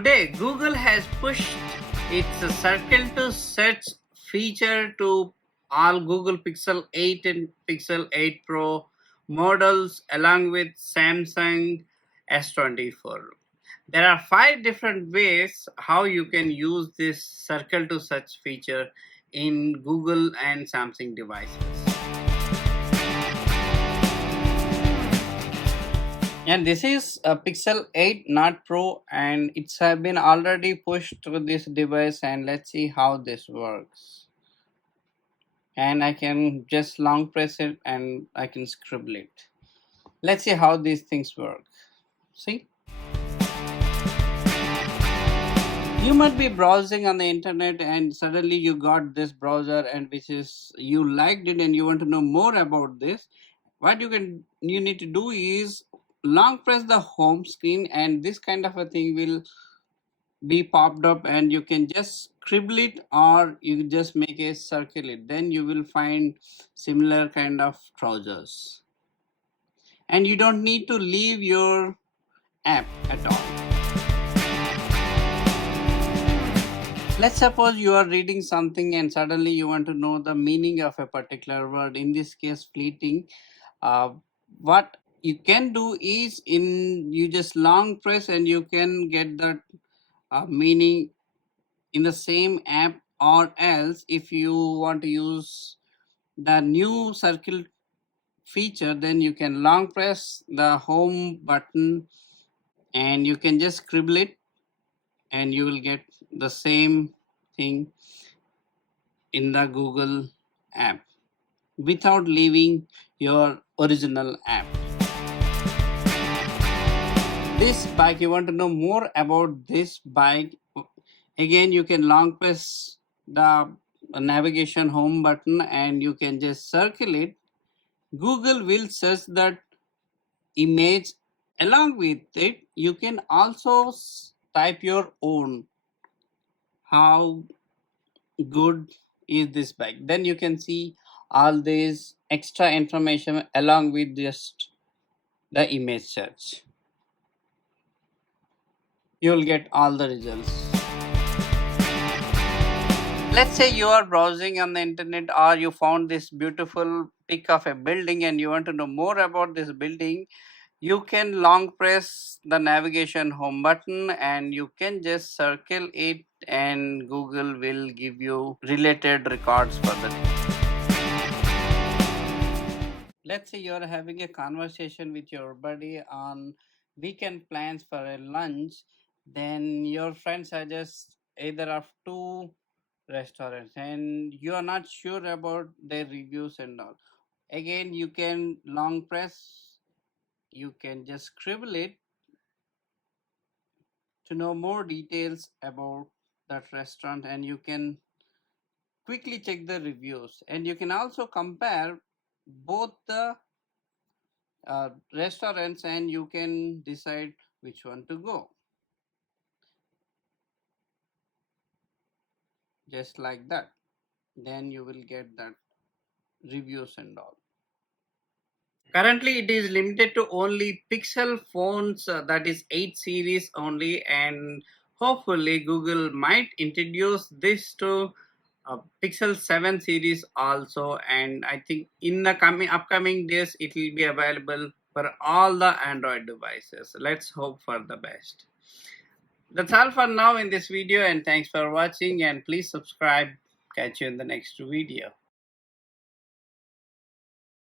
Today, Google has pushed its circle to search feature to all Google Pixel 8 and Pixel 8 Pro models along with Samsung S24. There are 5 different ways how you can use this circle to search feature in Google and Samsung devices. And this is a Pixel 8 not Pro, and it's have been already pushed to this device, and let's see how this works. And I can just long press it and I can scribble it. Let's see how these things work. See? You might be browsing on the internet and suddenly you got this browser and which is you liked it and you want to know more about this. What you need to do is long press the home screen and this kind of a thing will be popped up and you can just scribble it or you just make a circle it. Then you will find similar kind of trousers. And you don't need to leave your app at all. Let's suppose you are reading something and suddenly you want to know the meaning of a particular word, in this case fleeting. What you can do is you just long press and you can get that meaning in the same app, or else if you want to use the new circle feature, then you can long press the home button and you can just scribble it and you will get the same thing in the Google app without leaving your original app. This bike, you want to know more about this bike, again you can long press the navigation home button and you can just circle it. Google will search that image. Along with it, you can also type your own. How good is this bike? Then you can see all this extra information along with just the image search. You'll get all the results. Let's say you are browsing on the internet or you found this beautiful pic of a building and you want to know more about this building. You can long press the navigation home button and you can just circle it and Google will give you related records for that. Let's say you are having a conversation with your buddy on weekend plans for a lunch, then your friend suggests either of two restaurants and you are not sure about their reviews and all. Again, you can long press, you can just scribble it to know more details about that restaurant and you can quickly check the reviews and you can also compare both the restaurants and you can decide which one to go. Just like that. Then you will get that reviews and all. Currently, it is limited to only Pixel phones, that is 8 series only, and hopefully Google might introduce this to Pixel 7 series also, and I think in the upcoming days it will be available for all the Android devices. Let's hope for the best. That's all for now in this video, and thanks for watching, and please subscribe. Catch you in the next video.